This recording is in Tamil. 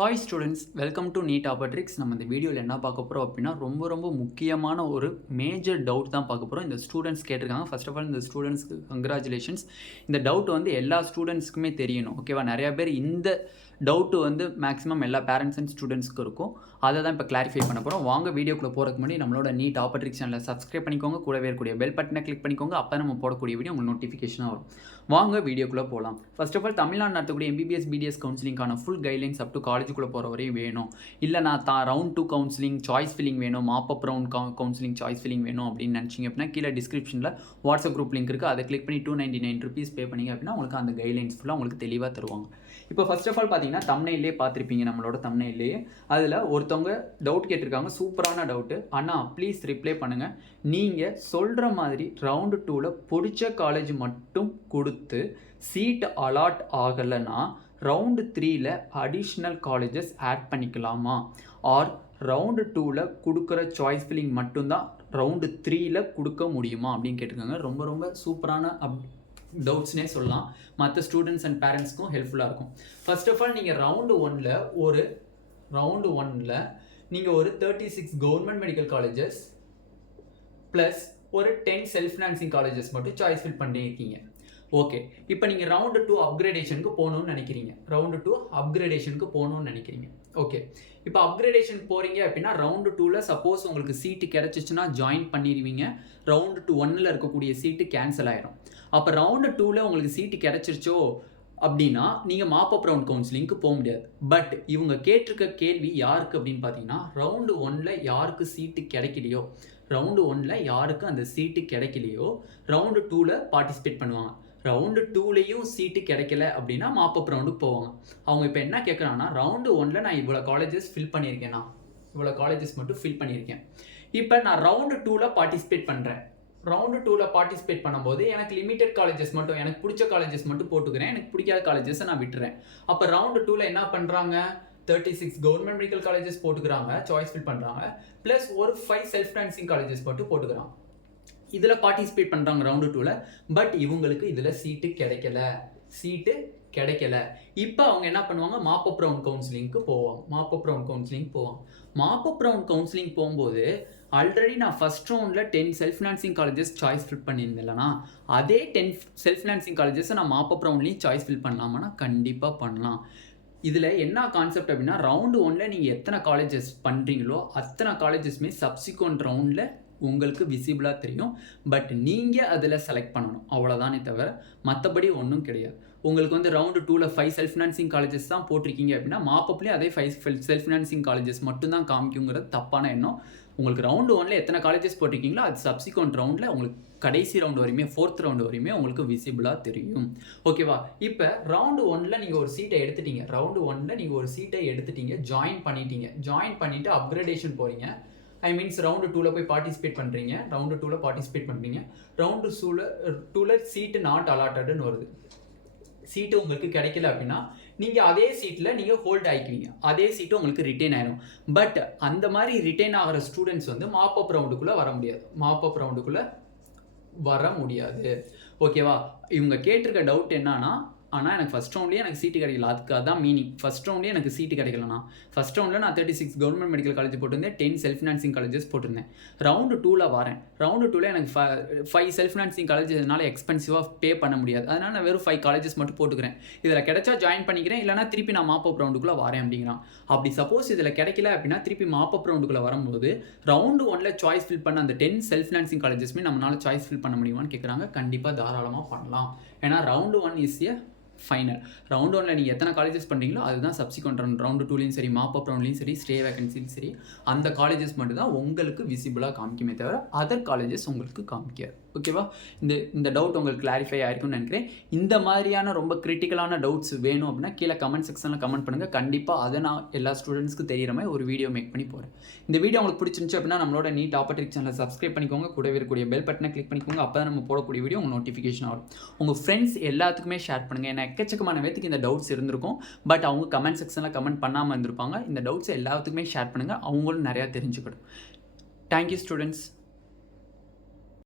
Hi students, welcome to NEET ஆபட்ரிக்ஸ். நம்ம இந்த வீடியோவில் என்ன பார்க்க போகிறோம் அப்படின்னா ரொம்ப முக்கியமான ஒரு மேஜர் டவுட் தான் பார்க்க போகிறோம். இந்த ஸ்டூடெண்ட்ஸ் கேட்டிருக்காங்க. ஃபர்ஸ்ட் ஆஃப் ஆல் இந்த ஸ்டூடெண்ட்ஸ்க்கு கங்க்ராச்சுலேஷன்ஸ். இந்த டவுட் வந்து எல்லா ஸ்டூடெண்ட்ஸ்க்குமே தெரியணும். ஓகேவா? நிறையா பேர் இந்த டவுட்டு வந்து மேக்ஸிமம் எல்லா பேரண்ட்ஸ் அண்ட் ஸ்டூடெண்ட்ஸ்க்கு இருக்கும். அதை தான் இப்போ கிளாரிஃபை பண்ண போகிறோம். வாங்க வீடியோக்குள்ளே போகிறதுக்கு முன்னாடி நம்மளோட நீட் ஆபட்ரிக்ஸ் சேனலை சப்ஸ்கிரைப் பண்ணிக்கோங்க. கூடவே இருக்கக்கூடிய பெல் பட்டனை கிளிக் பண்ணிக்கோங்க. அப்போ நம்ம போடக்கூடிய வீடியோ உங்களுக்கு நோட்டிஃபிகேஷனாக வரும். வாங்க வீடியோக்குள்ளே போகலாம். ஃபர்ஸ்ட் ஆஃப் ஆல் தமிழ்நாடு நடத்தக்கூடிய MBBS BDS கவுன்சிலிங்கான ஃபுல் கைட்லைன்ஸ் அப் டு காலேஜுக்குள்ளே போகிற வரையும் வேணும். இல்லை நான் ரவுண்ட் 2 கவுன்சிலிங் சாய்ஸ் ஃபில்லிங் வேணும், mop up round counselling choice filling வேணும் அப்படின்னு நினச்சிங்க அப்படின்னா கீழே டிஸ்கிரிப்ஷனில் வாட்ஸ்அப் குரூப் லிங்க் இருக்குது. அதை கிளிக் பண்ணி $299 பே பண்ணிங்க அப்படின்னா உங்களுக்கு அந்த கைட்லைன்ஸ் ஃபுல்லாக உங்களுக்கு தெளிவாக தருவாங்க. இப்போ ஃபர்ஸ்ட் ஆஃப் ஆல் பார்த்தீங்கன்னா தம்ப்நெயிலே பார்த்துருப்பீங்க. நம்மளோட தம்ப்நெயிலேயே அதில் ஒருத்தவங்க டவுட் கேட்டிருக்காங்க. சூப்பரான டவுட்டு. ஆனால் ப்ளீஸ் ரிப்ளை பண்ணுங்கள். நீங்கள் சொல்கிற மாதிரி ரவுண்டு 2ல் பிடிச்ச காலேஜ் மட்டும் கொடுத்து சீட் அலாட் ஆகலைன்னா ரவுண்டு 3ல் அடிஷ்னல் காலேஜஸ் ஆட் பண்ணிக்கலாமா? ஆர் ரவுண்டு 2ல் கொடுக்குற சாய்ஸ் ஃபில்லிங் மட்டும்தான் ரவுண்டு 3ல் கொடுக்க முடியுமா அப்படின்னு கேட்டிருக்காங்க. ரொம்ப சூப்பரான டவுட்ஸ்னே சொல்லலாம். மற்ற ஸ்டூடெண்ட்ஸ் அண்ட் பேரண்ட்ஸ்க்கும் ஹெல்ப்ஃபுல்லாக இருக்கும். ஃபர்ஸ்ட் ஆஃப் ஆல் நீங்கள் ரவுண்டு 1ல் நீங்கள் ஒரு 36 கவர்மெண்ட் மெடிக்கல் காலேஜஸ் ப்ளஸ் ஒரு 10 செல்ஃப் ஃபினான்சிங் காலேஜஸ் மட்டும் சாய்ஸ் ஃபில் பண்ணியிருக்கீங்க. ஓகே, இப்போ நீங்கள் ரவுண்டு 2 அப்கிரேடேஷனுக்கு போகணும்னு நினைக்கிறீங்க. ஓகே, இப்போ அப்கிரேடேஷன் போகிறீங்க அப்படின்னா ரவுண்டு 2ல் சப்போஸ் உங்களுக்கு சீட்டு கிடச்சிச்சுன்னா ஜாயின் பண்ணிடுவீங்க. ரவுண்டு 1ல் இருக்கக்கூடிய சீட்டு கேன்சல் ஆயிரும். அப்போ ரவுண்டு 2ல் உங்களுக்கு சீட்டு கிடச்சிருச்சோ அப்படின்னா நீங்கள் மாப்பப் ரவுண்ட் கவுன்சிலிங்க்கு போக முடியாது. பட் இவங்க கேட்டிருக்க கேள்வி யாருக்கு அப்படின்னு பார்த்தீங்கன்னா ரவுண்டு 1ல் யாருக்கு சீட்டு கிடைக்கலையோ, அந்த சீட்டு கிடைக்கலையோ ரவுண்டு 2ல் பார்ட்டிசிபேட் பண்ணுவாங்க. ரவுண்டு 2லேயும் சீட்டு கிடைக்கல அப்படின்னா மாப்பப் ரவுண்டுக்கு போவாங்க. அவங்க இப்போ என்ன கேட்குறாங்கன்னா ரவுண்டு 1ல் நான் இவ்வளோ காலேஜஸ் மட்டும் ஃபில் பண்ணியிருக்கேன். இப்போ நான் ரவுண்டு 2ல் பார்ட்டிசிபேட் பண்ணுறேன். ரவுண்டு 2ல் பார்ட்டிசிபேட் பண்ணும்போது எனக்கு லிமிடெட் காலேஜஸ் மட்டும், எனக்கு பிடிச்ச காலேஜஸ் மட்டும் போட்டுக்கிறேன், எனக்கு பிடிக்காத காலேஜஸை நான் விட்டுறேன். அப்போ ரவுண்டு 2ல் என்ன பண்ணுறாங்க? 36 கவர்மெண்ட் மெடிக்கல் காலேஜஸ் போட்டுக்கிறாங்க, சாய்ஸ் ஃபில் பண்ணுறாங்க, ப்ளஸ் ஒரு 5 செல்ஃப் ஃபினான்சிங் காலேஜஸ் மட்டும் போட்டுக்கிறாங்க. இதில் பார்ட்டிசிபேட் பண்ணுறாங்க ரவுண்டு 2ல். பட் இவங்களுக்கு இதில் சீட்டு கிடைக்கல. இப்போ அவங்க என்ன பண்ணுவாங்க? மாப்பப் ரவுண்ட் கவுன்சிலிங்க்கு போவாங்க. மாப்பப் ரவுண்ட் கவுன்சிலிங் போகும்போது ஆல்ரெடி நான் ஃபர்ஸ்ட் ரவுண்டில் 10 self financing colleges choice fill பண்ணியிருந்தேன்லனா, அதே 10 செல்ஃப் ஃபினான்சிங் காலேஜஸை நான் மாப்பப் ரவுண்ட்லேயும் சாய்ஸ் ஃபில் பண்ணலாமான்னா கண்டிப்பாக பண்ணலாம். இதில் என்ன கான்செப்ட் அப்படின்னா ரவுண்டு 1ல் நீங்கள் எத்தனை காலேஜஸ் பண்ணுறீங்களோ அத்தனை காலேஜஸ்மே சப்சிக்வெண்ட் ரவுண்டில் உங்களுக்கு விசிபிளாக தெரியும். பட் நீங்கள் அதில் செலக்ட் பண்ணணும், அவ்வளோதானே தவிர மற்றபடி ஒன்றும் கிடையாது. உங்களுக்கு வந்து ரவுண்டு 2ல் 5 செல்ஃப் ஃபினான்சிங் காலேஜஸ் தான் போட்டிருக்கீங்க அப்படின்னா மாப்பப்லேயே அதே 5 செல்ஃப் ஃபினான்சிங் காலேஜஸ் மட்டும்தான் காமிக்குங்கிறது தப்பான எண்ணம். உங்களுக்கு ரவுண்டு 1ல் எத்தனை காலேஜஸ் போட்டிருக்கீங்களோ அது சப்சிக்வெண்ட் ரவுண்டில் உங்களுக்கு கடைசி ரவுண்டு வரையுமே 4th ரவுண்டு வரையுமே உங்களுக்கு விசிபிளாக தெரியும். ஓகேவா? இப்போ ரவுண்டு 1ல் நீங்கள் ஒரு சீட்டை எடுத்துட்டீங்க. ஜாயின் பண்ணிவிட்டு அப்கிரேடேஷன் போகிறீங்க. ரவுண்டு 2ல் போய் பார்ட்டிசிபேட் பண்ணுறீங்க. ரவுண்டு 2ல் சீட்டு நாட் அலாட்டட்னு வருது. சீட்டு உங்களுக்கு கிடைக்கல அப்படின்னா நீங்கள் அதே சீட்டில் நீங்கள் ஹோல்ட் ஆகிக்குவீங்க. அதே சீட்டு உங்களுக்கு ரிட்டைன் ஆயிடும். பட் அந்த மாதிரி ரிட்டைன் ஆகிற ஸ்டூடெண்ட்ஸ் வந்து மாப்பப் ரவுண்டுக்குள்ளே வர முடியாது. ஓகேவா? இவங்க கேட்டிருக்க டவுட் என்னன்னா, ஆனால் எனக்கு ஃபஸ்ட் ரவுண்ட்லேயே எனக்கு சீட்டு கிடைக்கல. அதுக்கு அதான் மீனிங். ஃபஸ்ட் ரவுண்ட்லேயே எனக்கு சீட்டு கிடைக்கலண்ணா. ஃபஸ்ட் ரவுண்டில் நான் 36 கவர்மெண்ட் மெடிக்கல் காலேஜ் போட்டிருந்தேன், 10 செல்ஃப் ஃபினான்சிங் காலேஜஸ் போட்டிருந்தேன். ரவுண்டு 2ல் வரேன். ரவுண்டு 2ல் எனக்கு 5 செல்ஃப் ஃபினான்சிங் காலேஜ் இதனால் எக்ஸ்பென்சிவாக பே பண்ண முடியாது. அதனால் நான் வெறும் 5 காலேஜஸ் மட்டும் போட்டுக்கிறேன். இதில் கிடைச்சா ஜாயின் பண்ணிக்கிறேன், இல்லைனா திருப்பி நான் மாப்பப் ரவுண்டுக்குள்ளே வரேன் அப்படிங்கிறான். அப்படி சப்போஸ் இதில் கிடைக்கல அப்படின்னா திருப்பி மாப்பப் ரவுண்டுக்குள்ளே வரும்போது ரவுண்டு 1ல் சாய்ஸ் ஃபில் பண்ண அந்த 10 செல்ஃப் ஃபினான்சிங் காலேஜஸ்மே நம்மளால் சாய்ஸ் ஃபில் பண்ண முடியுமான்னு கேட்குறாங்க. கண்டிப்பாக தாராளமாக பண்ணலாம். ஏன்னா round 1 is a final. Round 1ல் நீங்கள் எத்தனை காலேஜஸ் பண்ணுறீங்களோ அதுதான் சப்சிக்வெண்ட் ரவுண்டு 2லையும் சரி, மாப்பப் ரவுண்ட்லையும் சரி, ஸ்டே வேகன்சிலையும் சரி, அந்த காலேஜஸ் மட்டும் தான் உங்களுக்கு விசிபிளாக காமிக்குமே தவிர அதர் காலேஜஸ் உங்களுக்கு காமிக்காது. ஓகேவா? இந்த டவுட் உங்களுக்கு கிளாரிஃபை ஆயிருக்கும்னு நினைக்கிறேன். இந்த மாதிரியான ரொம்ப கிரிட்டிக்கலான டவுட்ஸ் வேணும் அப்படின்னா கீழே கமெண்ட் செக்ஷனில் கமெண்ட் பண்ணுங்கள். கண்டிப்பாக அதை நான் எல்லா ஸ்டூடெண்ட்ஸ்க்கு தெரிகிற மாதிரி ஒரு வீடியோ மேக் பண்ணி போகிறேன். இந்த வீடியோ உங்களுக்கு பிடிச்சிருந்துச்சு அப்படின்னா நம்மளோட நீட் ஆபட்ரிக்ஸ் சேனலை சப்ஸ்கிரைப் பண்ணிக்கோங்க. கூடவே இருக்கக்கூடிய பெல் பட்டனை கிளிக் பண்ணிக்கோங்க. அப்போ தான் நம்ம போடக்கூடிய வீடியோ உங்கள் நோட்டிஃபிகேஷன் ஆகும். உங்கள் ஃப்ரெண்ட்ஸ் எல்லாத்துக்குமே ஷேர் பண்ணுங்கள். ஏன்னா எக்கச்சக்கமான பேத்துக்கு இந்த டவுட்ஸ் இருந்திருக்கும். பட் அவங்க கமெண்ட் செக்ஷனில் கமெண்ட் பண்ணாமல் இருந்திருப்பாங்க. இந்த டவுட்ஸ் எல்லாத்துக்குமே ஷேர் பண்ணுங்கள். அவங்களும் நிறையா தெரிஞ்சுக்கணும். Thank you students.